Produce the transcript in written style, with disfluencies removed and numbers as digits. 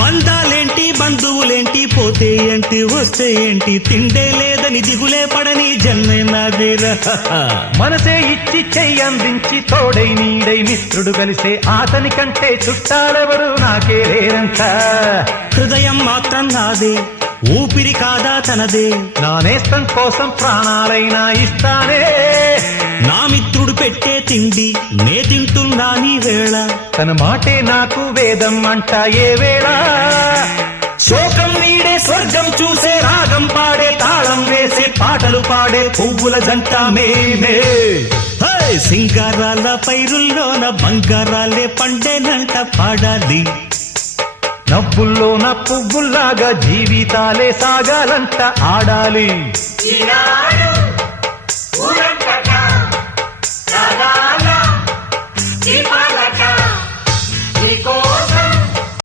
బంధాలేంటి బంధువులేంటి పోతే ఏంటి వస్తే ఏంటి తిండే లేదని దిగులే పడని జన్మే నాదేరా మనసే ఇచ్చి చెయ్యందించి తోడై నీడై మిత్రుడు కలిసే అతని కంటే చుట్టాలెవరు నాకే లేరంట హృదయం మాత్రం నాదే ఊపిరి కాదా తనదే నా నేస్తం కోసం ప్రాణాలైనా ఇస్తానే నా మిత్రుడు పెట్టే తిండి నే తింటున్నా నీ వేళ తన మాటే నాకు వేదం అంట ఏ వేళ శోకం వీడే స్వర్గం చూసే రాగం పాడే తాళం వేసే పాటలు పాడే పువ్వుల జంట మేమే సింగారాల పైరుల్లోన బంగారాలే పండేనంట పాడాలి నవ్వుల్లోన పువ్వుల్లాగా జీవితాలే సాగాలంట ఆడాలి ఈనాడు